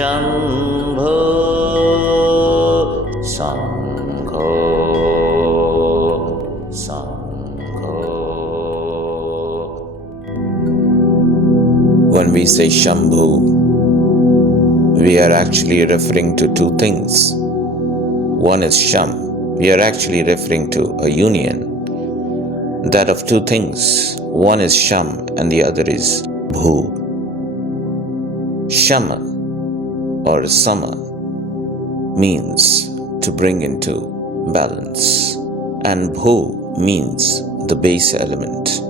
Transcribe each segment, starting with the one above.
Shambhu, Sangho, Sangho. When we say Shambhu, we are actually referring to two things. One is Sham. We are actually referring to a union, that of two things. One is Sham and the other is Bhu. Shama or Sama means to bring into balance, and Bhu means the base element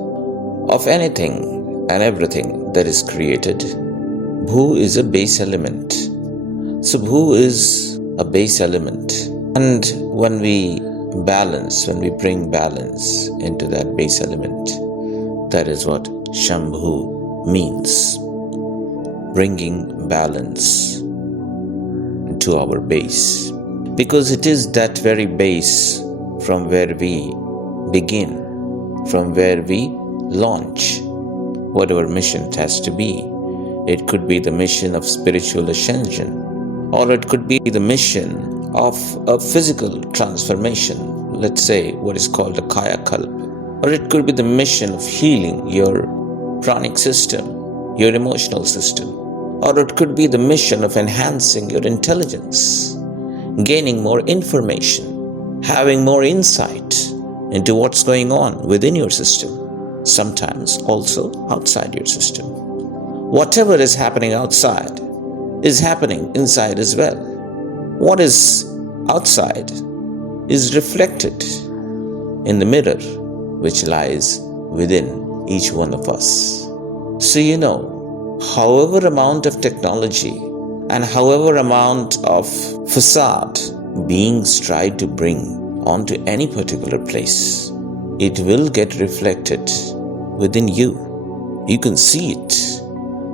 of anything and everything that is created. Bhu is a base element. So Bhu is a base element, and when we bring balance into that base element, that is what Shambhu means. Bringing balance to our base, because it is that very base from where we begin, from where we launch whatever mission it has to be. It could be the mission of spiritual ascension, or it could be the mission of a physical transformation, let's say what is called a Kaya Kalp, or it could be the mission of healing your pranic system, your emotional system, or it could be the mission of enhancing your intelligence, gaining more information, having more insight into what's going on within your system, sometimes also outside your system. Whatever is happening outside is happening inside as well. What is outside is reflected in the mirror which lies within each one of us. So however amount of technology and however amount of facade beings try to bring onto any particular place, it will get reflected within you. You can see it.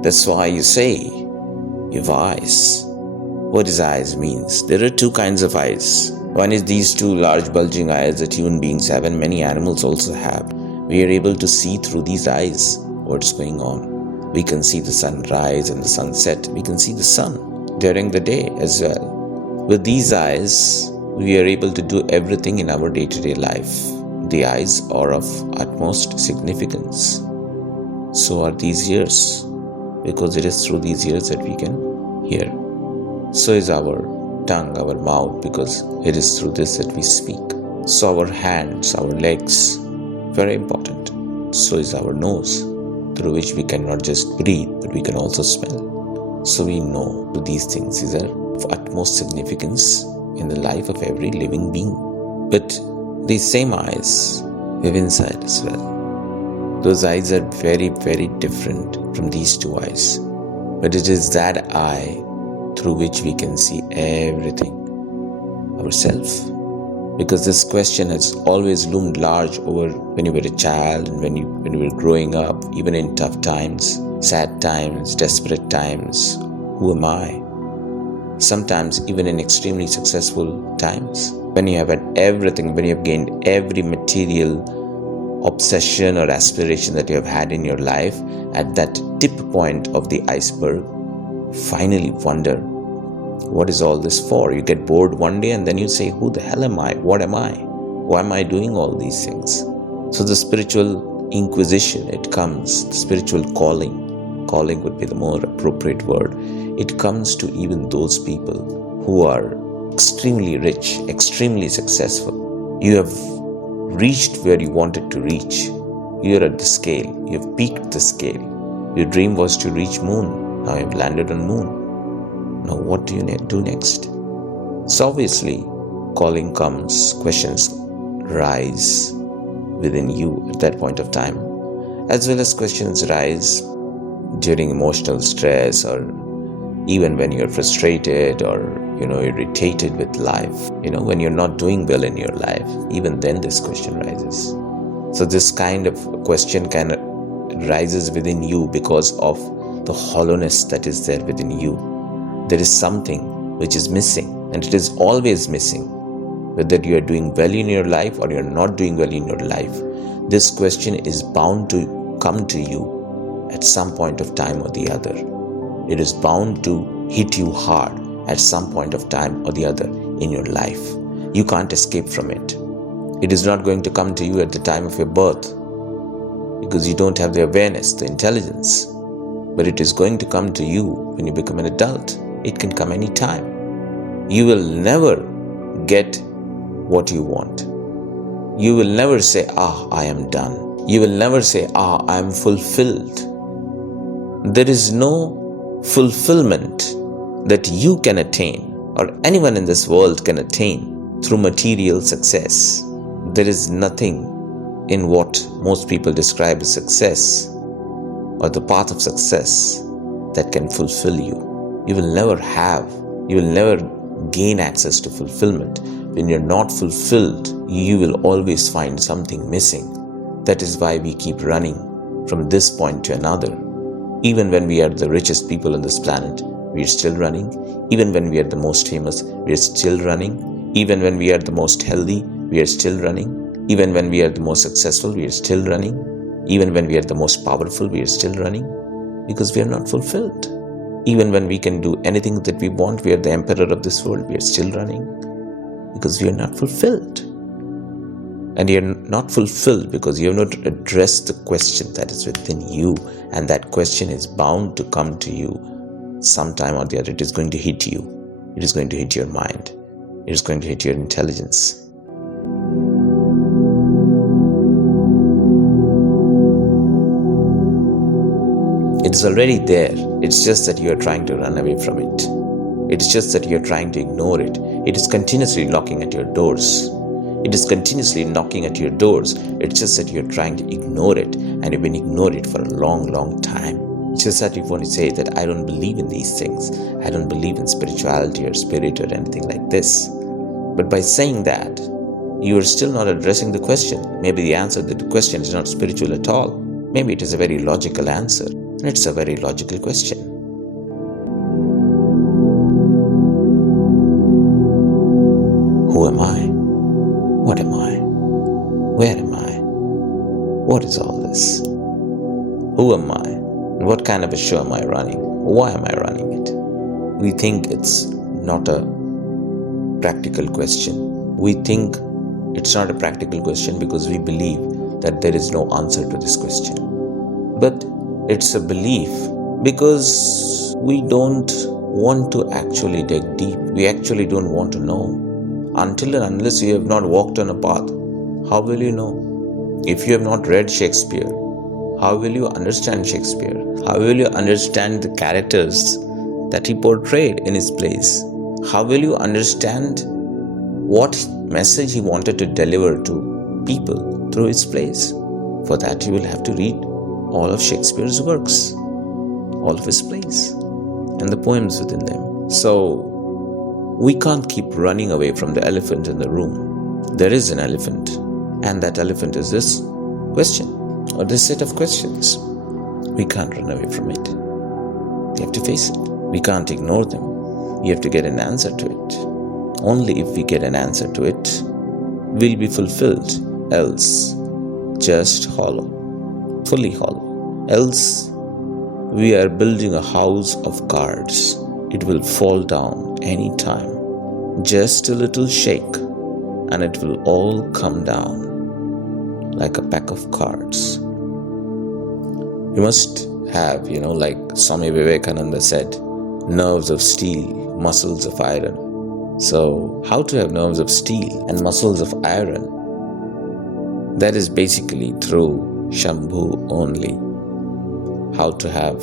That's why you say you have eyes. What does eyes means? There are two kinds of eyes. One is these two large bulging eyes that human beings have and many animals also have. We are able to see through these eyes what's going on. We can see the sunrise and the sunset. We can see the sun during the day as well. With these eyes, we are able to do everything in our day-to-day life. The eyes are of utmost significance. So are these ears, because it is through these ears that we can hear. So is our tongue, our mouth, because it is through this that we speak. So our hands, our legs, very important. So is our nose, through which we can not just breathe, but we can also smell. So we know these things. These are of utmost significance in the life of every living being. But these same eyes we have inside as well. Those eyes are very, very different from these two eyes. but it is that eye through which we can see everything ourselves. Because this question has always loomed large over when you were a child and when you were growing up, even in tough times, sad times, desperate times. Who am I? Sometimes even in extremely successful times. When you have had everything, when you have gained every material obsession or aspiration that you have had in your life, at that tip point of the iceberg, finally wonder, what is all this for? You get bored one day and then you say, who the hell am I? What am I? Why am I doing all these things? So the spiritual inquisition, it comes, the spiritual calling would be the more appropriate word. It comes to even those people who are extremely rich, extremely successful. You have reached where you wanted to reach. You are at the scale. You have peaked the scale. Your dream was to reach moon. Now you have landed on moon. Now what do you do next? So obviously, calling comes, questions rise within you at that point of time, as well as questions rise during emotional stress, or even when you're frustrated or irritated with life, when you're not doing well in your life, even then this question rises. So this kind of question rises within you because of the hollowness that is there within you. There is something which is missing, and it is always missing. Whether you are doing well in your life or you're not doing well in your life, this question is bound to come to you at some point of time or the other. It is bound to hit you hard at some point of time or the other in your life. You can't escape from it. It is not going to come to you at the time of your birth because you don't have the awareness, the intelligence. But it is going to come to you when you become an adult. It can come any time. You will never get what you want. You will never say, I am done. You will never say, I am fulfilled. There is no fulfillment that you can attain or anyone in this world can attain through material success. There is nothing in what most people describe as success or the path of success that can fulfill you. You will never gain access to fulfillment. When you're not fulfilled, you will always find something missing. That is why we keep running from this point to another. Even when we are the richest people on this planet, we are still running. Even when we are the most famous, we are still running. Even when we are the most healthy, we are still running. Even when we are the most successful, we are still running. Even when we are the most powerful, we are still running because we are not fulfilled. Even when we can do anything that we want, we are the emperor of this world, we are still running because we are not fulfilled. And you are not fulfilled because you have not addressed the question that is within you, and that question is bound to come to you sometime or the other. It is going to hit you. It is going to hit your mind. It is going to hit your intelligence. It's already there. It's just that you are trying to run away from it. It's just that you are trying to ignore it. It is continuously knocking at your doors. It is continuously knocking at your doors. It's just that you're trying to ignore it, and you've been ignoring it for a long, long time. It's just that you want to say that I don't believe in these things. I don't believe in spirituality or spirit or anything like this. But by saying that, you are still not addressing the question. Maybe the answer to the question is not spiritual at all. Maybe it is a very logical answer. And it's a very logical question. Who am I? What am I? Where am I? What is all this? Who am I? And what kind of a show am I running? Why am I running it? We think it's not a practical question. We think it's not a practical question because we believe that there is no answer to this question. But it's a belief because we don't want to actually dig deep. We actually don't want to know. Until and unless you have not walked on a path, how will you know? If you have not read Shakespeare, how will you understand Shakespeare? How will you understand the characters that he portrayed in his plays? How will you understand what message he wanted to deliver to people through his plays? For that you will have to read all of Shakespeare's works, all of his plays. and the poems within them. So we can't keep running away from the elephant in the room. There is an elephant, and that elephant is this question, or this set of questions. We can't run away from it. We have to face it. We can't ignore them. We have to get an answer to it. Only if we get an answer to it, we'll be fulfilled. Else, just hollow, fully hollow. Else, we are building a house of cards. It will fall down any time. Just a little shake, and it will all come down like a pack of cards. You must have, like Swami Vivekananda said, nerves of steel, muscles of iron. So, how to have nerves of steel and muscles of iron? That is basically through Shambhu only. How to have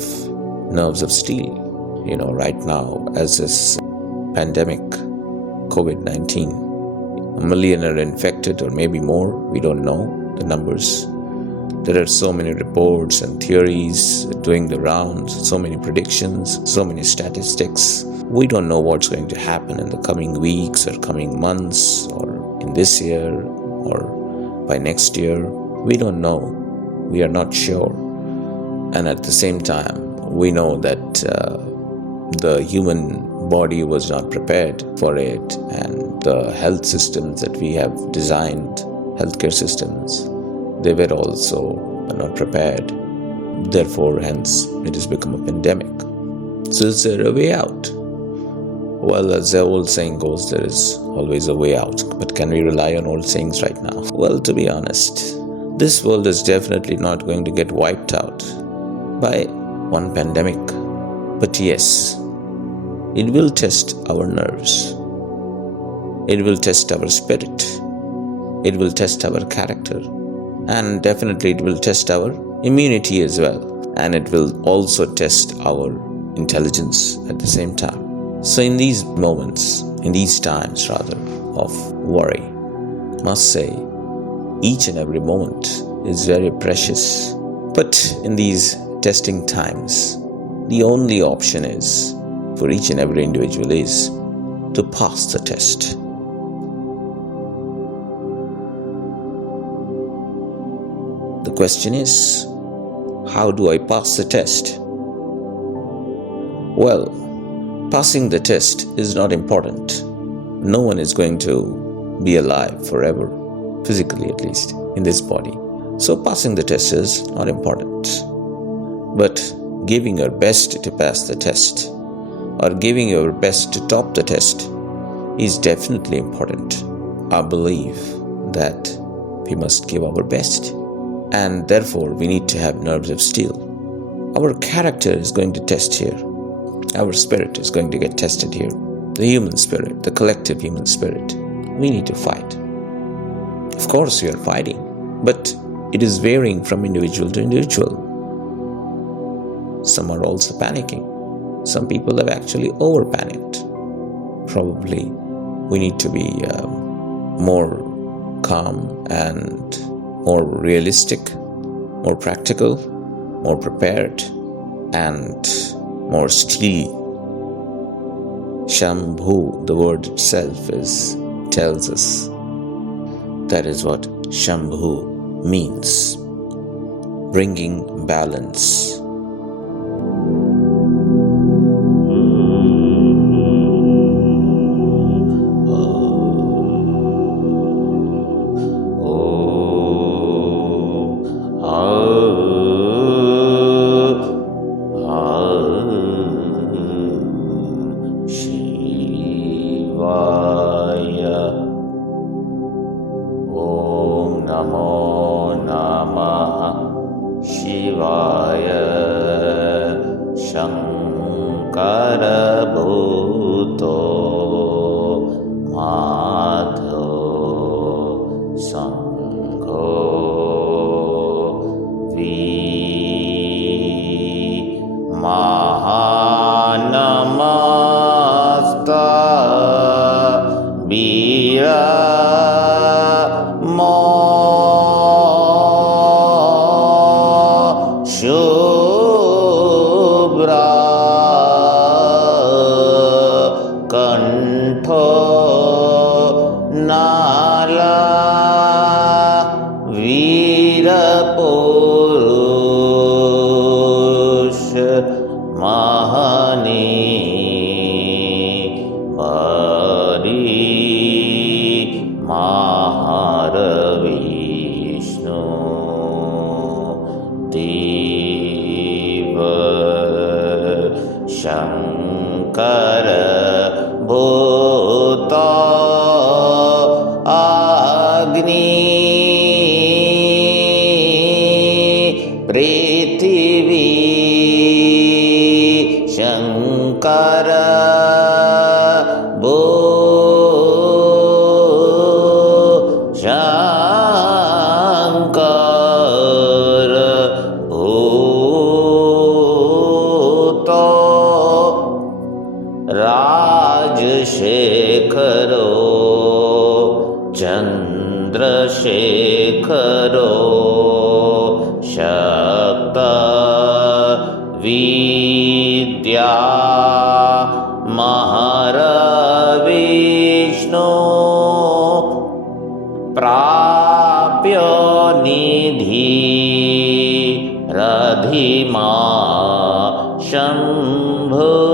nerves of steel. Right now, as this pandemic, COVID-19, 1 million are infected or maybe more, we don't know the numbers. There are so many reports and theories doing the rounds, so many predictions, so many statistics. We don't know what's going to happen in the coming weeks or coming months or in this year or by next year. We don't know. We are not sure. And at the same time, we know that the human body was not prepared for it, and the health systems that we have designed, healthcare systems, they were also not prepared. Therefore, hence, it has become a pandemic. So is there a way out? Well, as the old saying goes, there is always a way out. But can we rely on old sayings right now? Well, to be honest, this world is definitely not going to get wiped out by one pandemic. But yes, it will test our nerves. It will test our spirit. It will test our character. And definitely it will test our immunity as well. And it will also test our intelligence at the same time. So in these moments, in these times rather, of worry, must say, each and every moment is very precious. But in these testing times, the only option is, for each and every individual, is to pass the test. The question is, how do I pass the test? Well, passing the test is not important. No one is going to be alive forever, physically at least, in this body. So passing the test is not important. But giving your best to pass the test, or giving your best to top the test, is definitely important. I believe that we must give our best, and therefore we need to have nerves of steel. Our character is going to test here. Our spirit is going to get tested here. The human spirit, the collective human spirit. We need to fight. Of course we are fighting, but it is varying from individual to individual. Some are also panicking. Some people have actually over-panicked. Probably we need to be more calm and more realistic, more practical, more prepared, and more steely. Shambhu, the word itself, tells us that is what Shambhu means. Bringing balance. महारविष्णु देव शंकर भूत अग्नि पृथिवी शंकर भू शंकर भूत राजशेखरो चंद्रशेखरो शक्त विद्या महारविष्णु प्राप्य निधि रधिमा शंभु